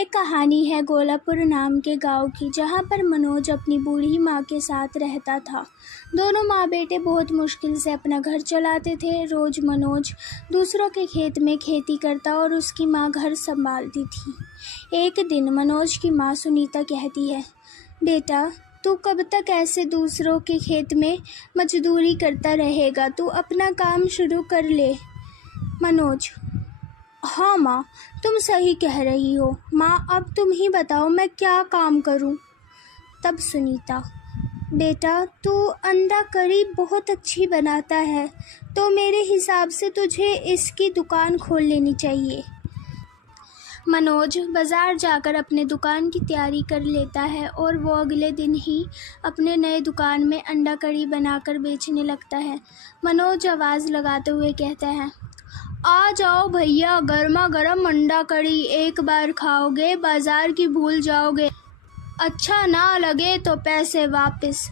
एक कहानी है गोलापुर नाम के गांव की, जहां पर मनोज अपनी बूढ़ी माँ के साथ रहता था। दोनों माँ बेटे बहुत मुश्किल से अपना घर चलाते थे। रोज मनोज दूसरों के खेत में खेती करता और उसकी माँ घर संभालती थी। एक दिन मनोज की माँ सुनीता कहती है, बेटा तू कब तक ऐसे दूसरों के खेत में मजदूरी करता रहेगा, तू अपना काम शुरू कर ले। मनोज, हाँ माँ, तुम सही कह रही हो। माँ अब तुम ही बताओ मैं क्या काम करूँ। तब सुनीता, बेटा तू अंडा करी बहुत अच्छी बनाता है, तो मेरे हिसाब से तुझे इसकी दुकान खोल लेनी चाहिए। मनोज बाज़ार जाकर अपने दुकान की तैयारी कर लेता है और वो अगले दिन ही अपने नए दुकान में अंडा करी बनाकर बेचने लगता है। मनोज आवाज़ लगाते हुए कहता है, आ जाओ भैया, गर्मा गर्म अंडा कड़ी, एक बार खाओगे बाजार की भूल जाओगे, अच्छा ना लगे तो पैसे वापस।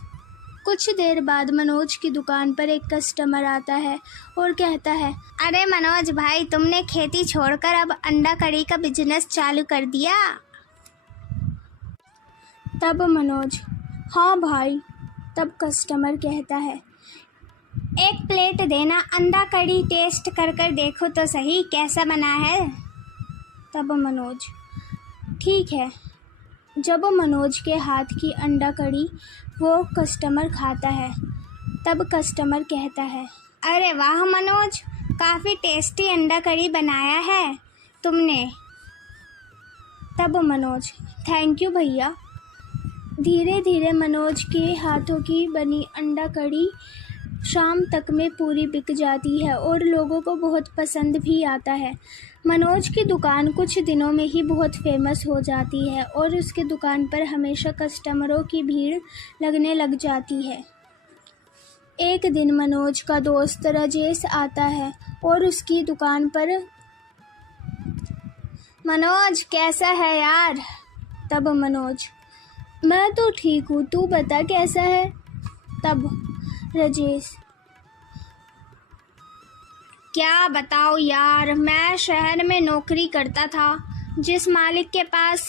कुछ देर बाद मनोज की दुकान पर एक कस्टमर आता है और कहता है, अरे मनोज भाई, तुमने खेती छोड़कर अब अंडा कड़ी का बिजनेस चालू कर दिया। तब मनोज, हाँ भाई। तब कस्टमर कहता है, एक प्लेट देना अंडा कड़ी, टेस्ट कर कर देखो तो सही कैसा बना है। तब मनोज, ठीक है। जब मनोज के हाथ की अंडा कड़ी वो कस्टमर खाता है, तब कस्टमर कहता है, अरे वाह मनोज, काफ़ी टेस्टी अंडा कड़ी बनाया है तुमने। तब मनोज, थैंक यू भैया। धीरे धीरे मनोज के हाथों की बनी अंडा कड़ी शाम तक में पूरी बिक जाती है और लोगों को बहुत पसंद भी आता है। मनोज की दुकान कुछ दिनों में ही बहुत फेमस हो जाती है और उसके दुकान पर हमेशा कस्टमरों की भीड़ लगने लग जाती है। एक दिन मनोज का दोस्त राजेश आता है और उसकी दुकान पर, मनोज कैसा है यार। तब मनोज, मैं तो ठीक हूँ, तू बता कैसा है। तब राजेश, क्या बताओ यार, मैं शहर में नौकरी करता था, जिस मालिक के पास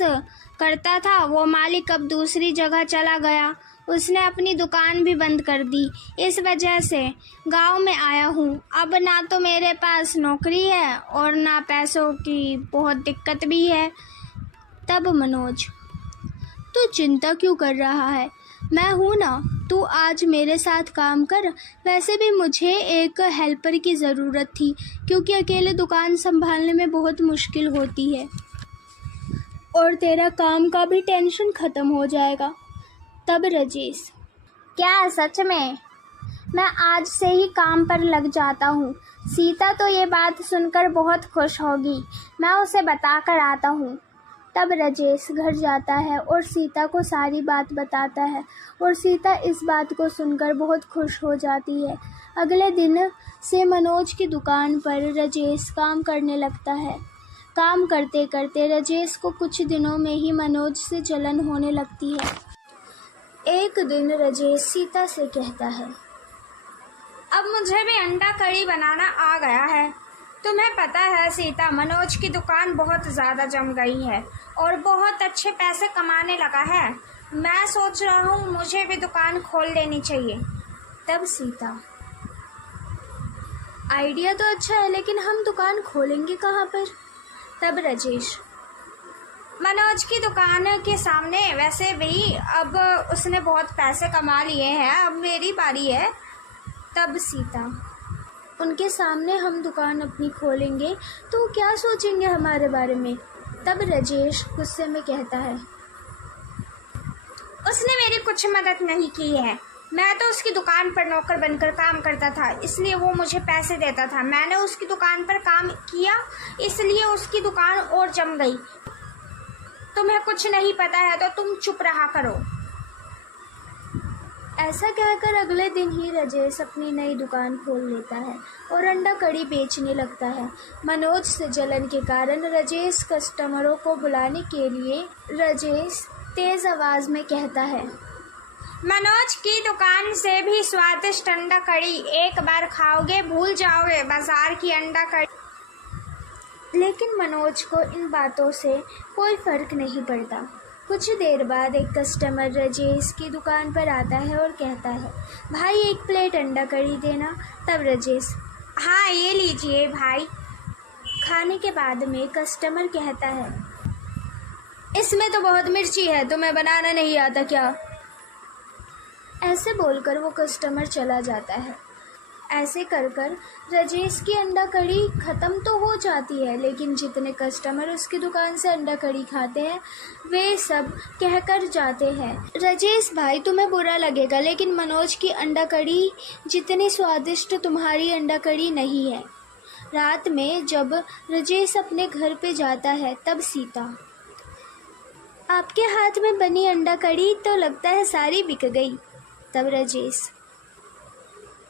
करता था वो मालिक अब दूसरी जगह चला गया, उसने अपनी दुकान भी बंद कर दी। इस वजह से गांव में आया हूँ। अब ना तो मेरे पास नौकरी है और ना पैसों की बहुत दिक्कत भी है। तब मनोज, तू चिंता क्यों कर रहा है, मैं हूँ ना, तू आज मेरे साथ काम कर। वैसे भी मुझे एक हेल्पर की ज़रूरत थी, क्योंकि अकेले दुकान संभालने में बहुत मुश्किल होती है और तेरा काम का भी टेंशन ख़त्म हो जाएगा। तब राजेश, क्या सच में? मैं आज से ही काम पर लग जाता हूँ। सीता तो ये बात सुनकर बहुत खुश होगी, मैं उसे बता कर आता हूँ। तब राजेश घर जाता है और सीता को सारी बात बताता है और सीता इस बात को सुनकर बहुत खुश हो जाती है। अगले दिन से मनोज की दुकान पर राजेश काम करने लगता है। काम करते करते राजेश को कुछ दिनों में ही मनोज से जलन होने लगती है। एक दिन राजेश सीता से कहता है, अब मुझे भी अंडा कड़ी बनाना आ गया है। तुम्हें पता है सीता, मनोज की दुकान बहुत ज़्यादा जम गई है और बहुत अच्छे पैसे कमाने लगा है। मैं सोच रहा हूँ मुझे भी दुकान खोल लेनी चाहिए। तब सीता, आइडिया तो अच्छा है, लेकिन हम दुकान खोलेंगे कहाँ पर। तब राजेश, मनोज की दुकान के सामने, वैसे भी अब उसने बहुत पैसे कमा लिए हैं, अब मेरी बारी है। तब सीता, उनके सामने हम दुकान अपनी खोलेंगे तो क्या सोचेंगे हमारे बारे में। तब राजेश गुस्से में कहता है, उसने मेरी कुछ मदद नहीं की है, मैं तो उसकी दुकान पर नौकर बनकर काम करता था, इसलिए वो मुझे पैसे देता था। मैंने उसकी दुकान पर काम किया, इसलिए उसकी दुकान और जम गई। तुम्हें कुछ नहीं पता है तो तुम चुप रहा करो। ऐसा कहकर अगले दिन ही राजेश अपनी नई दुकान खोल लेता है और अंडा कड़ी बेचने लगता है। मनोज से जलन के कारण राजेश कस्टमरों को बुलाने के लिए राजेश तेज आवाज में कहता है, मनोज की दुकान से भी स्वादिष्ट अंडा कड़ी, एक बार खाओगे भूल जाओगे बाजार की अंडा कड़ी। लेकिन मनोज को इन बातों से कोई फ़र्क नहीं पड़ता। कुछ देर बाद एक कस्टमर राजेश की दुकान पर आता है और कहता है, भाई 1 प्लेट अंडा करी देना। तब राजेश, हाँ ये लीजिए भाई। खाने के बाद में कस्टमर कहता है, इसमें तो बहुत मिर्ची है, तुम्हें बनाना नहीं आता क्या? ऐसे बोलकर वो कस्टमर चला जाता है। ऐसे कर कर राजेश की अंडा कड़ी ख़त्म तो हो जाती है, लेकिन जितने कस्टमर उसकी दुकान से अंडा कड़ी खाते हैं वे सब कहकर जाते हैं, राजेश भाई तुम्हें बुरा लगेगा लेकिन मनोज की अंडा कड़ी जितनी स्वादिष्ट तुम्हारी अंडा कड़ी नहीं है। रात में जब राजेश अपने घर पे जाता है तब सीता, आपके हाथ में बनी अंडा कड़ी तो लगता है सारी बिक गई। तब राजेश,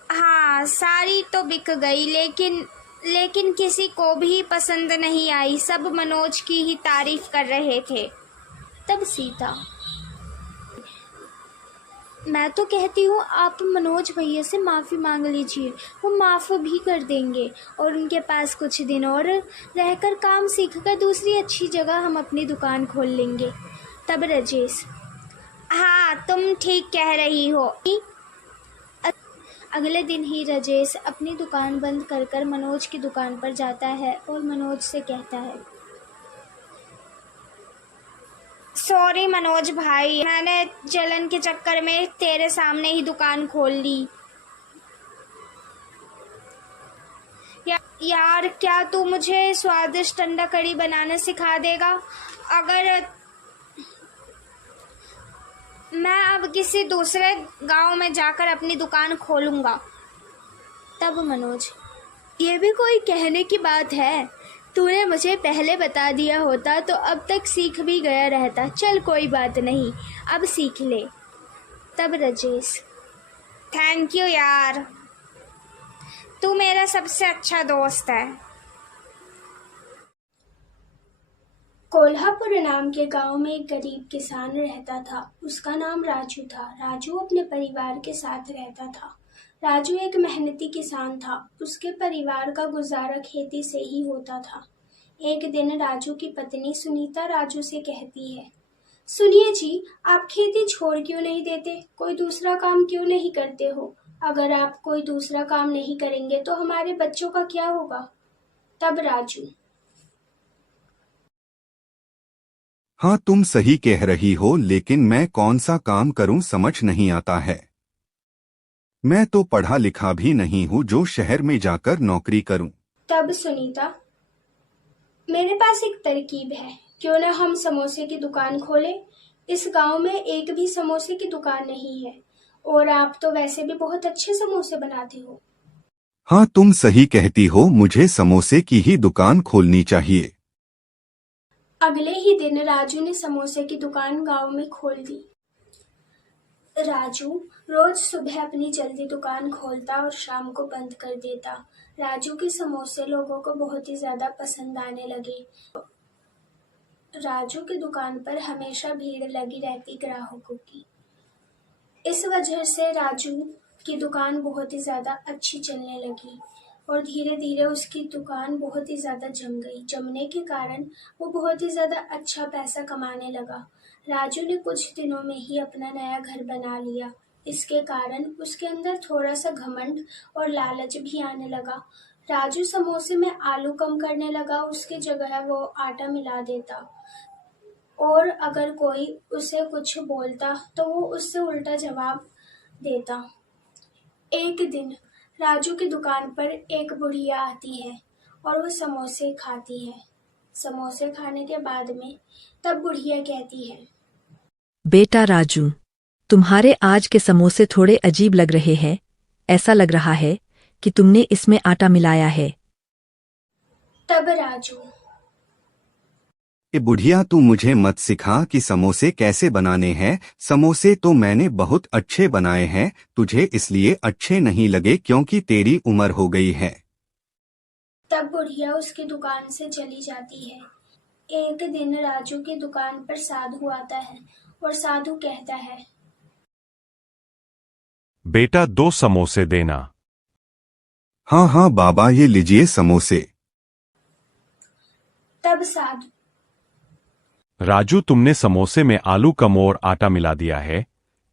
हाँ सारी तो बिक गई, लेकिन किसी को भी पसंद नहीं आई, सब मनोज की ही तारीफ कर रहे थे। तब सीता, मैं तो कहती हूँ आप मनोज भैया से माफ़ी मांग लीजिए, वो माफ़ भी कर देंगे और उनके पास कुछ दिन और रहकर काम सीखकर दूसरी अच्छी जगह हम अपनी दुकान खोल लेंगे। तब राजेश, हाँ तुम ठीक कह रही हो। अगले दिन ही राजेश अपनी दुकान बंद कर मनोज की दुकान पर जाता है और मनोज से कहता है, सॉरी मनोज भाई, मैंने जलन के चक्कर में तेरे सामने ही दुकान खोल ली। यार क्या तू मुझे स्वादिष्ट अंडा कड़ी बनाना सिखा देगा? अगर मैं अब किसी दूसरे गांव में जाकर अपनी दुकान खोलूंगा। तब मनोज, ये भी कोई कहने की बात है, तूने मुझे पहले बता दिया होता तो अब तक सीख भी गया रहता, चल कोई बात नहीं अब सीख ले। तब राजेश, थैंक यू यार, तू मेरा सबसे अच्छा दोस्त है। कोल्हापुर नाम के गांव में एक गरीब किसान रहता था। उसका नाम राजू था। राजू अपने परिवार के साथ रहता था। राजू एक मेहनती किसान था। उसके परिवार का गुजारा खेती से ही होता था। एक दिन राजू की पत्नी सुनीता राजू से कहती है, सुनिए जी, आप खेती छोड़ क्यों नहीं देते? कोई दूसरा काम क्यों नहीं करते हो? अगर आप कोई दूसरा काम नहीं करेंगे तो हमारे बच्चों का क्या होगा? तब राजू, हाँ तुम सही कह रही हो, लेकिन मैं कौन सा काम करूं समझ नहीं आता है। मैं तो पढ़ा लिखा भी नहीं हूँ जो शहर में जाकर नौकरी करूं। तब सुनीता, मेरे पास एक तरकीब है, क्यों न हम समोसे की दुकान खोलें? इस गांव में एक भी समोसे की दुकान नहीं है और आप तो वैसे भी बहुत अच्छे समोसे बनाते हो। हाँ तुम सही कहती हो, मुझे समोसे की ही दुकान खोलनी चाहिए। अगले ही दिन राजू ने समोसे की दुकान गांव में खोल दी। राजू रोज सुबह अपनी जल्दी दुकान खोलता और शाम को बंद कर देता। राजू के समोसे लोगों को बहुत ही ज्यादा पसंद आने लगे। राजू की दुकान पर हमेशा भीड़ लगी रहती ग्राहकों की। इस वजह से राजू की दुकान बहुत ही ज्यादा अच्छी चलने लगी और धीरे धीरे उसकी दुकान बहुत ही ज्यादा जम गई। जमने के कारण वो बहुत ही ज्यादा अच्छा पैसा कमाने लगा। राजू ने कुछ दिनों में ही अपना नया घर बना लिया। इसके कारण उसके अंदर थोड़ा सा घमंड और लालच भी आने लगा। राजू समोसे में आलू कम करने लगा, उसकी जगह वो आटा मिला देता और अगर कोई उसे कुछ बोलता तो वो उससे उल्टा जवाब देता। एक दिन राजू की दुकान पर एक बुढ़िया आती है और वो समोसे खाती है। समोसे खाने के बाद में तब बुढ़िया कहती है, बेटा राजू, तुम्हारे आज के समोसे थोड़े अजीब लग रहे हैं। ऐसा लग रहा है कि तुमने इसमें आटा मिलाया है। तब राजू, ए बुढ़िया, तू मुझे मत सिखा कि समोसे कैसे बनाने हैं। समोसे तो मैंने बहुत अच्छे बनाए हैं, तुझे इसलिए अच्छे नहीं लगे क्योंकि तेरी उम्र हो गई है। तब बुढ़िया उसकी दुकान से चली जाती है। एक दिन राजू की दुकान पर साधु आता है और साधु कहता है, बेटा 2 समोसे देना। हाँ हाँ बाबा, ये लीजिए समोसे। तब साधु। राजू, तुमने समोसे में आलू कम और आटा मिला दिया है।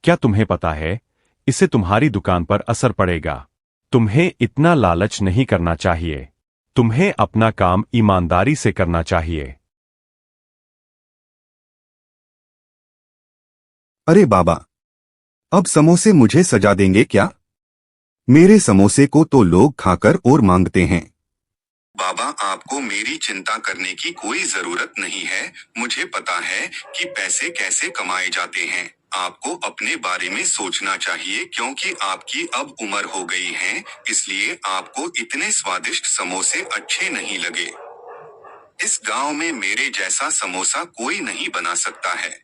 क्या तुम्हें पता है, इससे तुम्हारी दुकान पर असर पड़ेगा। तुम्हें इतना लालच नहीं करना चाहिए। तुम्हें अपना काम ईमानदारी से करना चाहिए। अरे बाबा, अब समोसे मुझे सजा देंगे क्या? मेरे समोसे को तो लोग खाकर और मांगते हैं। बाबा, आपको मेरी चिंता करने की कोई जरूरत नहीं है। मुझे पता है कि पैसे कैसे कमाए जाते हैं। आपको अपने बारे में सोचना चाहिए, क्योंकि आपकी अब उम्र हो गई है, इसलिए आपको इतने स्वादिष्ट समोसे अच्छे नहीं लगे। इस गांव में मेरे जैसा समोसा कोई नहीं बना सकता है।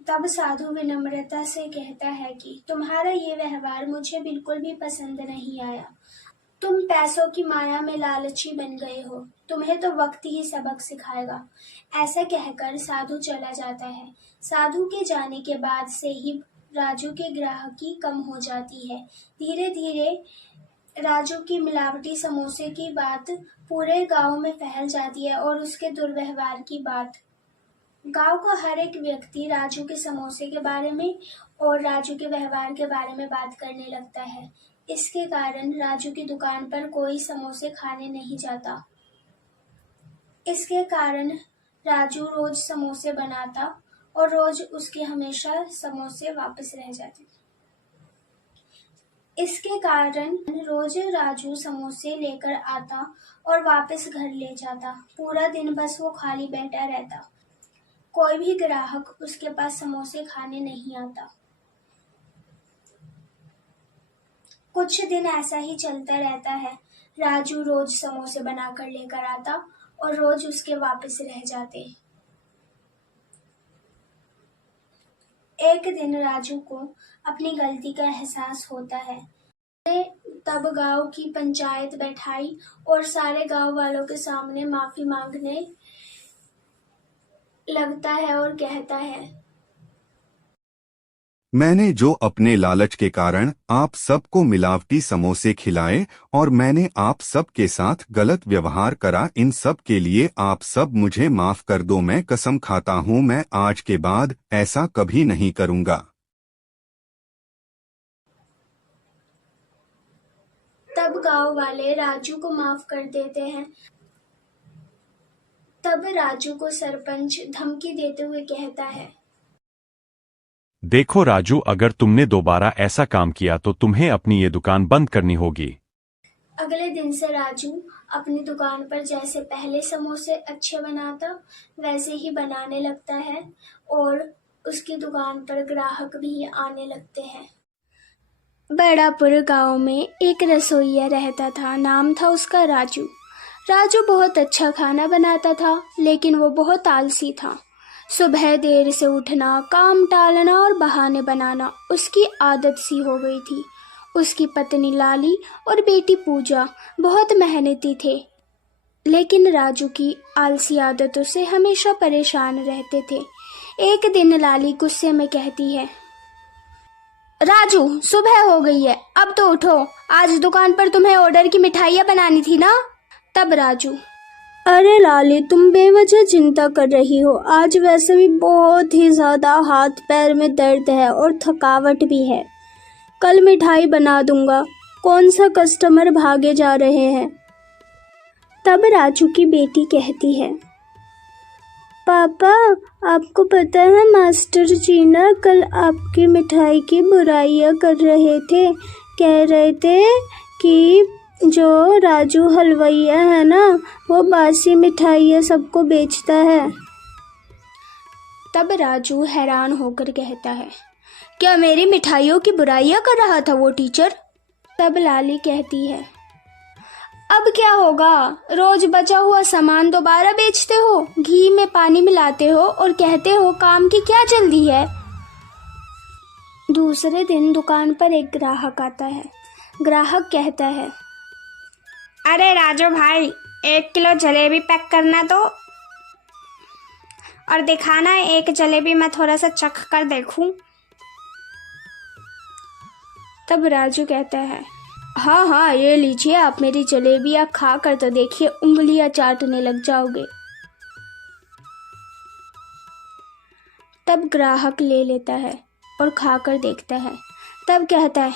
तब साधु विनम्रता से कहता है कि तुम्हारा ये व्यवहार मुझे बिल्कुल भी पसंद नहीं आया। तुम पैसों की माया में लालची बन गए हो। तुम्हें तो वक्त ही सबक सिखाएगा। ऐसा कहकर साधु चला जाता है। साधु के जाने के बाद से ही राजू की ग्राहकी कम हो जाती है। धीरे धीरे राजू की मिलावटी समोसे की बात पूरे गांव में फैल जाती है और उसके दुर्व्यवहार की बात। गांव का हर एक व्यक्ति राजू के समोसे के बारे में और राजू के व्यवहार के बारे में बात करने लगता है। इसके कारण राजू की दुकान पर कोई समोसे खाने नहीं जाता। इसके कारण राजू रोज समोसे बनाता और रोज उसके हमेशा समोसे वापस रह जाते। इसके कारण रोज राजू समोसे लेकर आता और वापस घर ले जाता। पूरा दिन बस वो खाली बैठा रहता। कोई भी ग्राहक उसके पास समोसे खाने नहीं आता। कुछ दिन ऐसा ही चलता रहता है। राजू रोज समोसे बनाकर लेकर आता और रोज उसके वापस रह जाते। एक दिन राजू को अपनी गलती का एहसास होता है। तब गांव की पंचायत बैठाई और सारे गांव वालों के सामने माफी मांगने लगता है और कहता है, मैंने जो अपने लालच के कारण आप सबको मिलावटी समोसे खिलाए और मैंने आप सब के साथ गलत व्यवहार करा, इन सब के लिए आप सब मुझे माफ कर दो। मैं कसम खाता हूँ, मैं आज के बाद ऐसा कभी नहीं करूँगा। तब गांव वाले राजू को माफ कर देते हैं। तब राजू को सरपंच धमकी देते हुए कहता है, देखो राजू, अगर तुमने दोबारा ऐसा काम किया तो तुम्हें अपनी ये दुकान बंद करनी होगी। अगले दिन से राजू अपनी दुकान पर जैसे पहले समोसे अच्छे बनाता वैसे ही बनाने लगता है और उसकी दुकान पर ग्राहक भी आने लगते हैं। बड़ापुर गांव में एक रसोइया रहता था। नाम था उसका राजू। राजू बहुत अच्छा खाना बनाता था, लेकिन वो बहुत आलसी था। सुबह देर से उठना, काम टालना और बहाने बनाना उसकी आदत सी हो गई थी। उसकी पत्नी लाली और बेटी पूजा बहुत मेहनती थे, लेकिन राजू की आलसी आदतों से हमेशा परेशान रहते थे। एक दिन लाली गुस्से में कहती है, राजू, सुबह हो गई है, अब तो उठो। आज दुकान पर तुम्हें ऑर्डर की मिठाइयाँ बनानी थी ना। तब राजू, अरे लाली, तुम बेवजह चिंता कर रही हो। आज वैसे भी बहुत ही ज्यादा हाथ पैर में दर्द है और थकावट भी है। कल मिठाई बना दूंगा। कौन सा कस्टमर भागे जा रहे हैं। तब राजू की बेटी कहती है, पापा, आपको पता है मास्टर जी ना कल आपकी मिठाई की बुराइयां कर रहे थे। कह रहे थे कि जो राजू हलवाइया है ना, वो बासी मिठाइयाँ सबको बेचता है। तब राजू हैरान होकर कहता है, क्या मेरी मिठाइयों की बुराइयां कर रहा था वो टीचर? तब लाली कहती है, अब क्या होगा, रोज बचा हुआ सामान दोबारा बेचते हो, घी में पानी मिलाते हो और कहते हो काम की क्या जल्दी है। दूसरे दिन दुकान पर एक ग्राहक आता है। ग्राहक कहता है, अरे राजू भाई, 1 किलो जलेबी पैक करना तो, और दिखाना एक जलेबी मैं थोड़ा सा चख कर देखूं। तब राजू कहता है, हाँ हाँ, ये लीजिए आप मेरी जलेबियाँ खा कर तो देखिए, उंगलियाँ चाटने लग जाओगे। तब ग्राहक ले लेता है और खाकर देखता है। तब कहता है,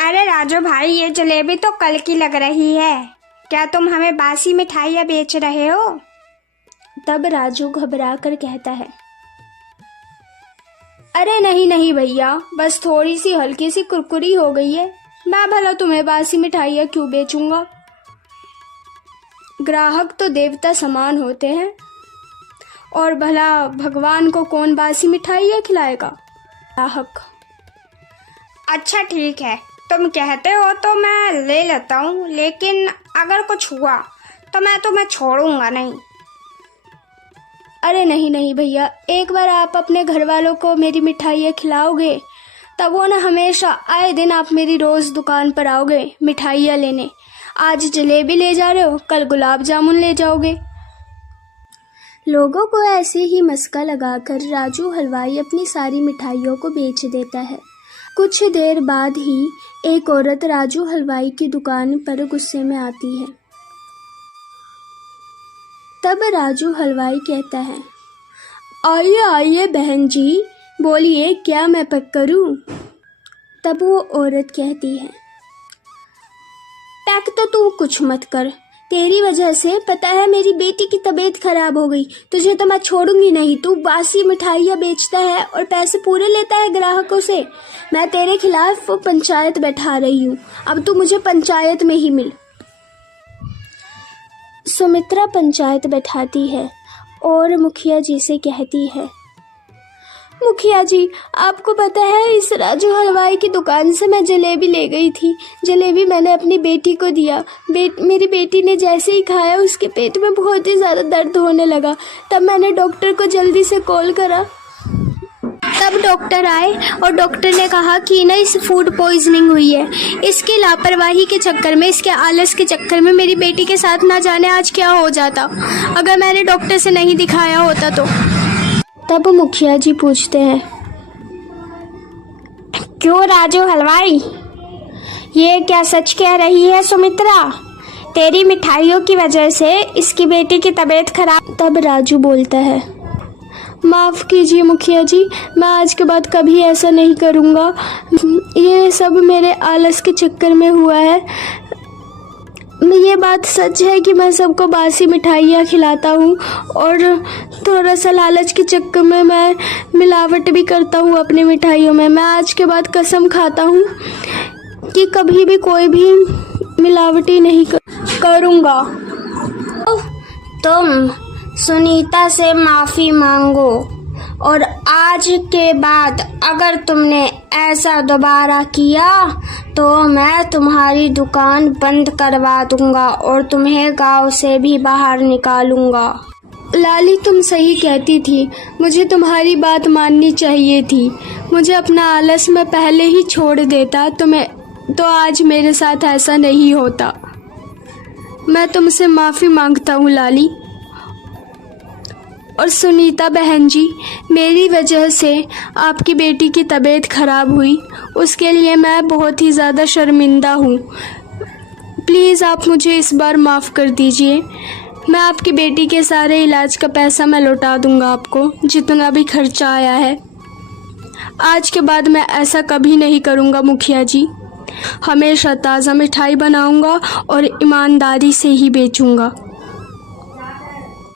अरे राजू भाई, ये जलेबी तो कल की लग रही है, क्या तुम हमें बासी मिठाइयाँ बेच रहे हो? तब राजू घबरा कर कहता है, अरे नहीं नहीं भैया, बस थोड़ी सी हल्की सी कुरकुरी हो गई है, मैं भला तुम्हें बासी मिठाइयाँ क्यों बेचूंगा। ग्राहक तो देवता समान होते हैं, और भला भगवान को कौन बासी मिठाइयाँ खिलाएगा। ग्राहक, अच्छा ठीक है, तुम कहते हो तो मैं ले लेता हूँ, लेकिन अगर कुछ हुआ तो मैं तुम्हें छोड़ूंगा नहीं। अरे नहीं नहीं भैया, एक बार आप अपने घर वालों को मेरी मिठाइयाँ खिलाओगे तब वो ना हमेशा आए दिन आप मेरी रोज़ दुकान पर आओगे मिठाइयाँ लेने। आज जलेबी ले जा रहे हो, कल गुलाब जामुन ले जाओगे। लोगों को ऐसे ही मस्का लगाकर राजू हलवाई अपनी सारी मिठाइयों को बेच देता है। कुछ देर बाद ही एक औरत राजू हलवाई की दुकान पर गुस्से में आती है। तब राजू हलवाई कहता है, आइए आइए बहन जी, बोलिए क्या मैं पैक करूं? तब वो औरत कहती है, पैक तो तू कुछ मत कर, तेरी वजह से पता है मेरी बेटी की तबीयत खराब हो गई, तुझे तो मैं छोड़ूंगी नहीं। तू बासी मिठाइयाँ बेचता है और पैसे पूरे लेता है ग्राहकों से। मैं तेरे खिलाफ पंचायत बैठा रही हूँ, अब तू मुझे पंचायत में ही मिल। सुमित्रा पंचायत बैठाती है और मुखिया जी से कहती है, मुखिया जी, आपको पता है इस राजू हलवाई की दुकान से मैं जलेबी ले गई थी। जलेबी मैंने अपनी बेटी को दिया। मेरी बेटी ने जैसे ही खाया उसके पेट में बहुत ही ज़्यादा दर्द होने लगा। तब मैंने डॉक्टर को जल्दी से कॉल करा। तब डॉक्टर आए और डॉक्टर ने कहा कि ना इस फूड पॉइजनिंग हुई है। इसकी लापरवाही के चक्कर में, इसके आलस के चक्कर में मेरी बेटी के साथ ना जाने आज क्या हो जाता अगर मैंने डॉक्टर से नहीं दिखाया होता तो। तब मुखिया जी पूछते हैं, क्यों राजू हलवाई, ये क्या सच कह रही है सुमित्रा? तेरी मिठाइयों की वजह से इसकी बेटी की तबीयत खराब। तब राजू बोलता है, माफ़ कीजिए मुखिया जी, मैं आज के बाद कभी ऐसा नहीं करूँगा। ये सब मेरे आलस के चक्कर में हुआ है। ये बात सच है कि मैं सबको बासी मिठाइयाँ खिलाता हूँ और थोड़ा सा लालच के चक्कर में मैं मिलावट भी करता हूँ अपनी मिठाइयों में। मैं आज के बाद कसम खाता हूँ कि कभी भी कोई भी मिलावटी नहीं करूँगा। तुम सुनीता से माफ़ी मांगो और आज के बाद अगर तुमने ऐसा दोबारा किया तो मैं तुम्हारी दुकान बंद करवा दूंगा और तुम्हें गांव से भी बाहर निकालूंगा। लाली, तुम सही कहती थी, मुझे तुम्हारी बात माननी चाहिए थी। मुझे अपना आलस मैं पहले ही छोड़ देता तो आज मेरे साथ ऐसा नहीं होता। मैं तुमसे माफ़ी मांगता हूँ लाली। और सुनीता बहन जी, मेरी वजह से आपकी बेटी की तबीयत ख़राब हुई, उसके लिए मैं बहुत ही ज़्यादा शर्मिंदा हूँ। प्लीज़ आप मुझे इस बार माफ़ कर दीजिए। मैं आपकी बेटी के सारे इलाज का पैसा मैं लौटा दूँगा आपको, जितना भी खर्चा आया है। आज के बाद मैं ऐसा कभी नहीं करूँगा मुखिया जी। हमेशा ताज़ा मिठाई बनाऊँगा और ईमानदारी से ही बेचूँगा।